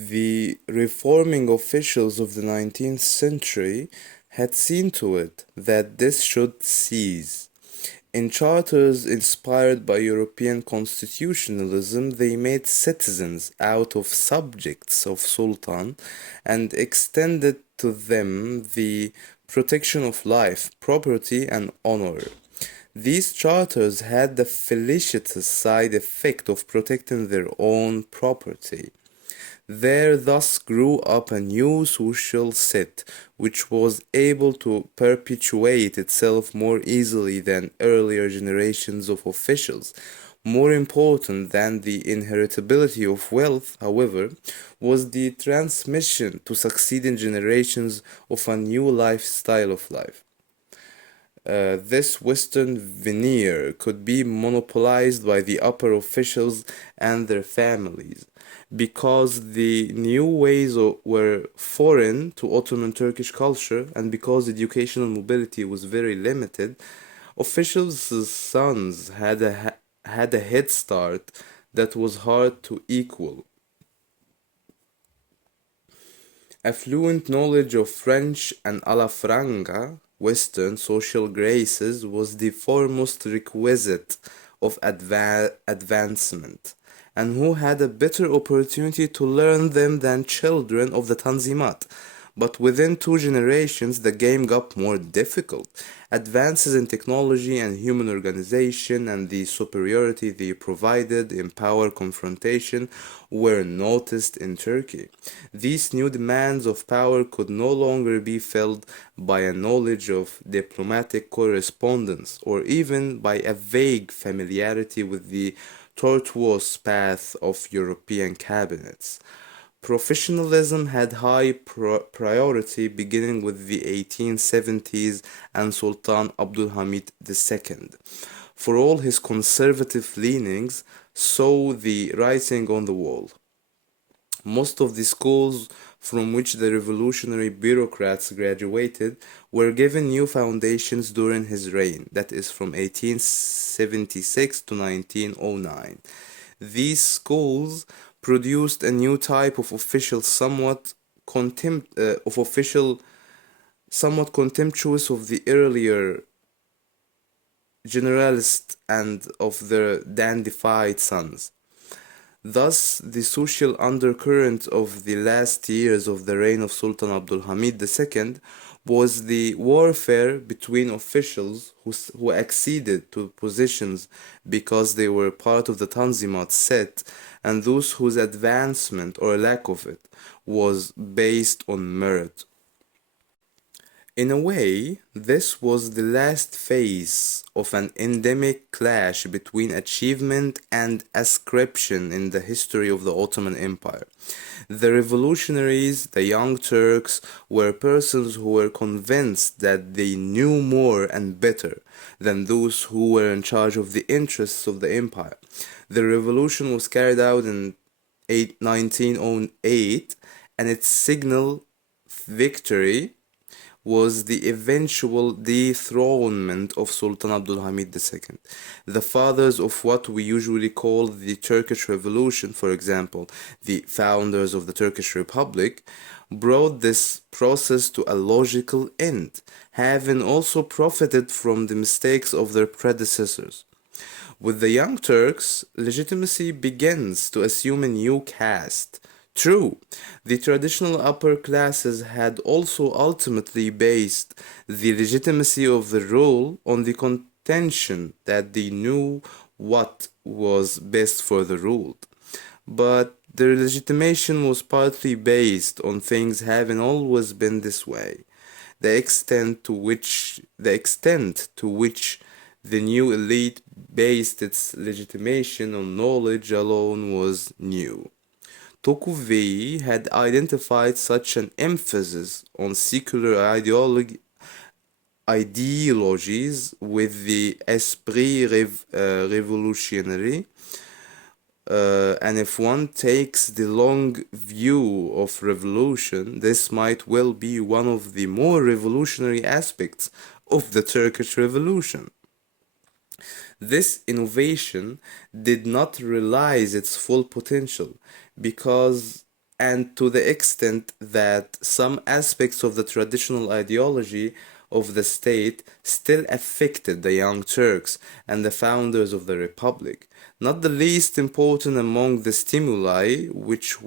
The reforming officials of the 19th century had seen to it that this should cease. In charters inspired by European constitutionalism, they made citizens out of subjects of Sultan and extended to them the protection of life, property, and honor. These charters had the felicitous side effect of protecting their own property. There thus grew up a new social set, which was able to perpetuate itself more easily than earlier generations of officials. More important than the inheritability of wealth, however, was the transmission to succeeding generations of a new lifestyle of life. This Western veneer could be monopolized by the upper officials and their families. Because the new ways were foreign to Ottoman Turkish culture and because educational mobility was very limited, officials' sons had a head start that was hard to equal. A fluent knowledge of French and a la Franga, Western social graces, was the foremost requisite of advancement, and who had a better opportunity to learn them than children of the Tanzimat. But within two generations, the game got more difficult. Advances in technology and human organization and the superiority they provided in power confrontation were noticed in Turkey. These new demands of power could no longer be filled by a knowledge of diplomatic correspondence or even by a vague familiarity with the tortuous path of European cabinets. Professionalism had high priority beginning with the 1870s and Sultan Abdulhamid II. For all his conservative leanings, saw the writing on the wall. Most of the schools from which the revolutionary bureaucrats graduated were given new foundations during his reign, that is, from 1876 to 1909. These schools produced a new type of official somewhat contemptuous of the earlier generalist and of their dandified sons. Thus, the social undercurrent of the last years of the reign of Sultan Abdul Hamid II was the warfare between officials who acceded to positions because they were part of the Tanzimat set and those whose advancement or lack of it was based on merit. In a way, this was the last phase of an endemic clash between achievement and ascription in the history of the Ottoman Empire. The revolutionaries, the Young Turks, were persons who were convinced that they knew more and better than those who were in charge of the interests of the empire. The revolution was carried out in 1908, and its signal victory was the eventual dethronement of Sultan Abdul Hamid II. The fathers of what we usually call the Turkish Revolution, for example, the founders of the Turkish Republic, brought this process to a logical end, having also profited from the mistakes of their predecessors. With the Young Turks, legitimacy begins to assume a new caste. True, the traditional upper classes had also ultimately based the legitimacy of the rule on the contention that they knew what was best for the ruled. But their legitimation was partly based on things having always been this way. The extent to which the new elite based its legitimation on knowledge alone was new. Tocqueville had identified such an emphasis on secular ideologies with the esprit révolutionnaire, and if one takes the long view of revolution, this might well be one of the more revolutionary aspects of the Turkish Revolution. This innovation did not realize its full potential because and to the extent that some aspects of the traditional ideology of the state still affected the Young Turks and the founders of the Republic. Not the least important among the stimuli which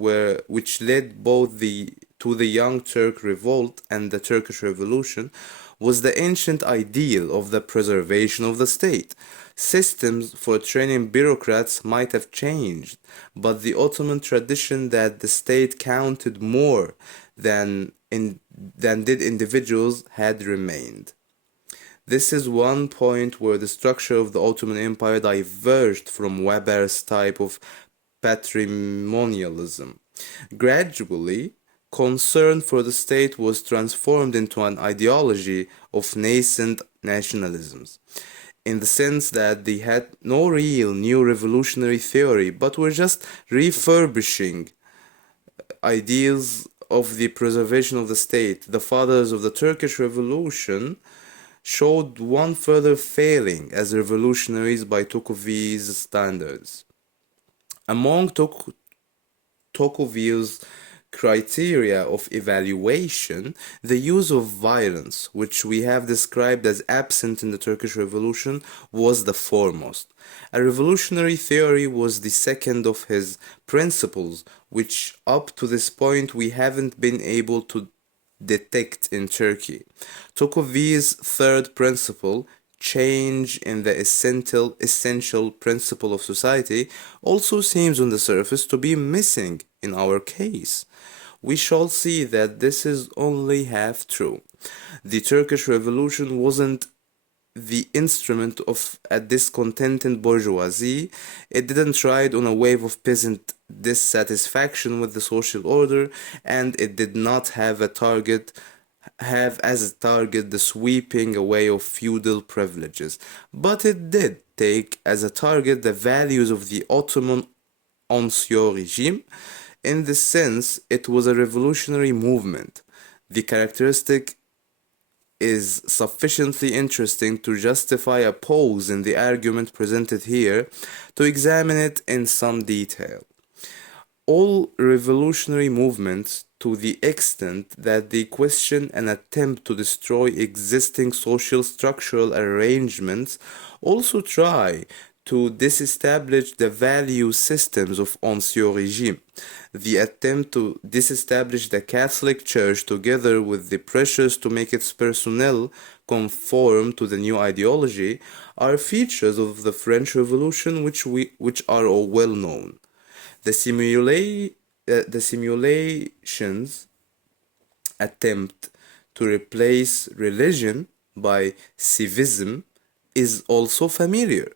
led both the Young Turk Revolt and the Turkish Revolution was the ancient ideal of the preservation of the state. Systems for training bureaucrats might have changed, but the Ottoman tradition that the state counted more than did individuals had remained. This is one point where the structure of the Ottoman Empire diverged from Weber's type of patrimonialism. Gradually, concern for the state was transformed into an ideology of nascent nationalisms, in the sense that they had no real new revolutionary theory, but were just refurbishing ideals of the preservation of the state. The fathers of the Turkish Revolution showed one further failing as revolutionaries by Tocqueville's standards. Among Tocqueville's criteria of evaluation, the use of violence, which we have described as absent in the Turkish Revolution, was the foremost. A revolutionary theory was the second of his principles, which up to this point we haven't been able to detect in Turkey. Tocqueville's third principle, change in the essential principle of society, also seems on the surface to be missing in our case. We shall see that this is only half true. The Turkish Revolution wasn't the instrument of a discontented bourgeoisie. It didn't ride on a wave of peasant dissatisfaction with the social order, and it did not have as a target the sweeping away of feudal privileges, but it did take as a target the values of the Ottoman ancien regime. In this sense, it was a revolutionary movement. The characteristic is sufficiently interesting to justify a pause in the argument presented here to examine it in some detail. All revolutionary movements, to the extent that they question and attempt to destroy existing social structural arrangements, also try to disestablish the value systems of ancien regime. The attempt to disestablish the Catholic Church, together with the pressures to make its personnel conform to the new ideology, are features of the French Revolution which are all well known. The simulations attempt to replace religion by civism is also familiar,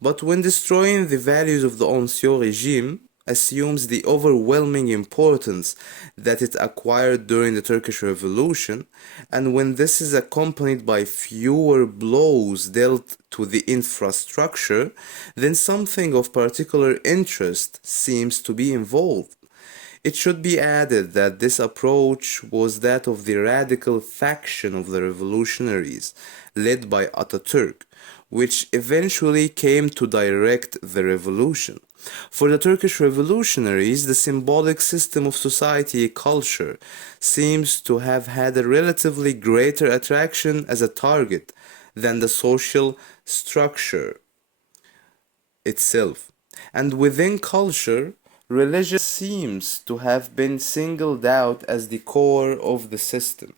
but when destroying the values of the ancien regime assumes the overwhelming importance that it acquired during the Turkish Revolution, and when this is accompanied by fewer blows dealt to the infrastructure, then something of particular interest seems to be involved. It should be added that this approach was that of the radical faction of the revolutionaries, led by Ataturk, which eventually came to direct the revolution. For the Turkish revolutionaries, the symbolic system of society culture seems to have had a relatively greater attraction as a target than the social structure itself. And within culture, religion seems to have been singled out as the core of the system.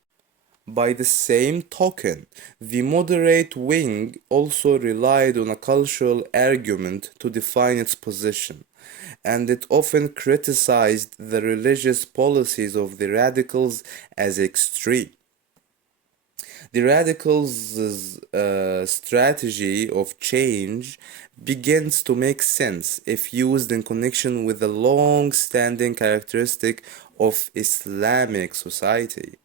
By the same token, the moderate wing also relied on a cultural argument to define its position, and it often criticized the religious policies of the radicals as extreme. The radicals' strategy of change begins to make sense if used in connection with the long standing characteristic of Islamic society.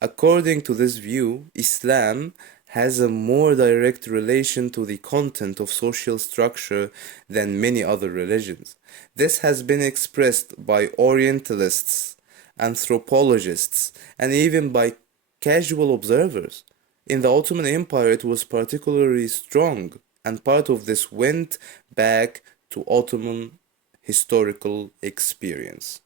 According to this view, Islam has a more direct relation to the content of social structure than many other religions. This has been expressed by Orientalists, anthropologists, and even by casual observers. In the Ottoman Empire, it was particularly strong, and part of this went back to Ottoman historical experience.